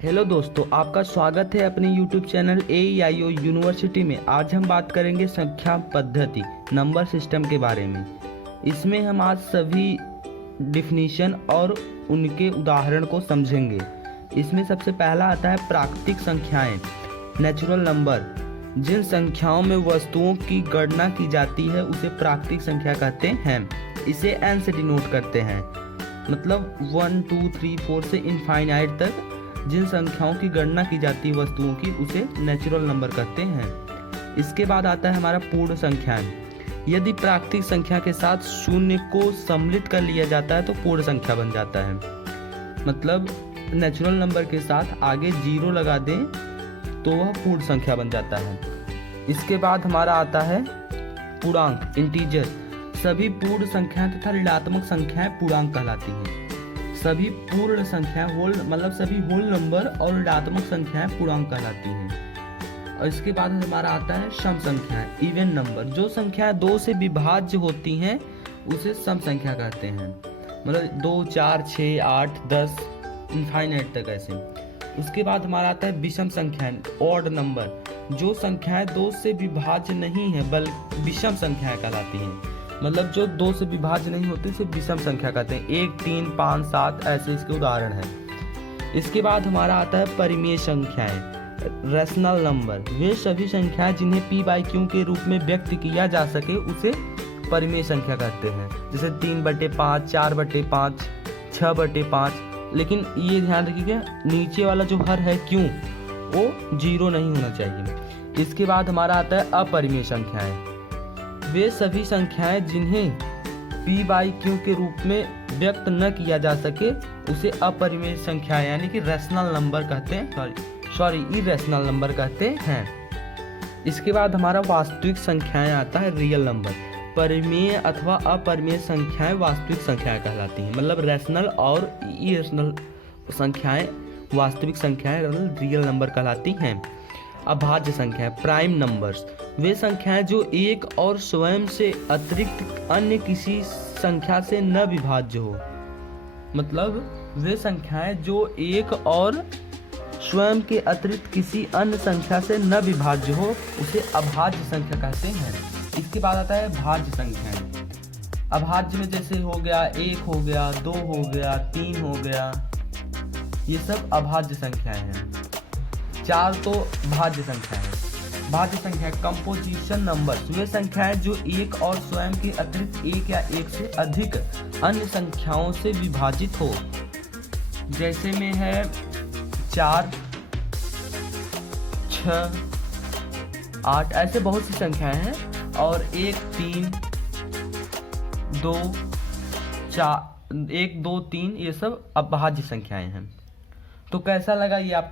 Hello दोस्तों, आपका स्वागत है अपने YouTube चैनल AEIO यूनिवर्सिटी में। आज हम बात करेंगे संख्या पद्धति नंबर सिस्टम के बारे में। इसमें हम आज सभी डिफिनीशन और उनके उदाहरण को समझेंगे। इसमें सबसे पहला आता है प्राकृतिक संख्याएं, नेचुरल नंबर। जिन संख्याओं में वस्तुओं की गणना की जाती है उसे प्राकृतिक संख्या कहते हैं। इसे n से डिनोट करते हैं, मतलब 1 2 3 4 से इनफाइनाइट तक जिन संख्याओं की गणना की जाती है वस्तुओं की उसे नेचुरल नंबर कहते हैं। इसके बाद आता है हमारा पूर्ण संख्याएं। यदि प्राकृतिक संख्या के साथ शून्य को सम्मिलित कर लिया जाता है तो पूर्ण संख्या बन जाता है। मतलब नेचुरल नंबर के साथ आगे 0 लगा दें तो वह पूर्ण संख्या बन जाता है। इसके बाद हमारा आता है पूर्णांक, इंटीजर। सभी पूर्ण संख्याएं तथा ऋणात्मक संख्याएं पूर्णांक कहलाती हैं। सभी पूर्ण संख्याएं सभी होल नंबर और ऋणात्मक संख्याएं पूर्णांक कहलाती हैं। और इसके बाद हमारा आता है सम संख्याएं, इवन नंबर। जो संख्याएं 2 से विभाज्य होती हैं उसे सम संख्या कहते हैं। मतलब 2 4 6 8 10 इनफाइनाइट तक ऐसे। उसके बाद हमारा आता है विषम संख्याएं, ऑड नंबर। जो संख्याएं 2 से विभाज्य नहीं है बल्कि विषम संख्याएं कहलाती हैं। मतलब जो 2 से विभाज्य नहीं होते उसे विषम संख्या कहते हैं। 1 3 5 7 ऐसे इसके उदाहरण हैं। इसके बाद हमारा आता है परिमेय संख्याएं, रैशनल नंबर। वे सभी संख्याएं जिन्हें p/q के रूप में व्यक्त किया जा सके उसे परिमेय संख्या कहते हैं। जैसे 3/5, 4/5, 6/5। लेकिन ये ध्यान रखिएगा, नीचे वाला जो हर है क्यों वो 0 नहीं होना चाहिए। इसके बाद हमारा आता है अपरिमेय संख्याएं। वे सभी संख्याएं जिन्हें p/q के रूप में व्यक्त न किया जा सके उसे अपरिमेय संख्याएं यानी कि रैशनल नंबर कहते हैं, इरेशनल नंबर कहते हैं। इसके बाद हमारा वास्तविक संख्याएं आता है, रियल नंबर। परिमेय अथवा अपरिमेय संख्याएं वास्तविक संख्याएं कहलाती हैं। मतलब रैशनल और इरेशनल संख्याएं वास्तविक संख्याएं रियल नंबर कहलाती हैं। अभाज्य संख्याएं, प्राइम नंबर्स। वे संख्याएं जो एक और स्वयं से अतिरिक्त अन्य किसी संख्या से न विभाज्य हो। मतलब वे संख्याएं जो एक और स्वयं के अतिरिक्त किसी अन्य संख्या से न विभाज्य हो उसे अभाज्य संख्या कहते हैं। इसके बाद आता है भाज्य संख्याएं। अभाज्य में जैसे हो गया 1 हो गया, 2 हो गया, 3 हो गया, ये सब अभाज्य संख्याएं हैं। 4 तो भाज्य संख्या है। भाज्य संख्या कंपोजिशन नंबर्स। वे संख्याएं जो एक और स्वयं के अतिरिक्त एक या एक से अधिक अन्य संख्याओं से विभाजित हो। जैसे में है 4 6 8 ऐसे बहुत सी संख्याएं हैं। और 1 3 2 4 1 2 3 ये सब अभाज्य संख्याएं हैं। तो कैसा लगा ये आप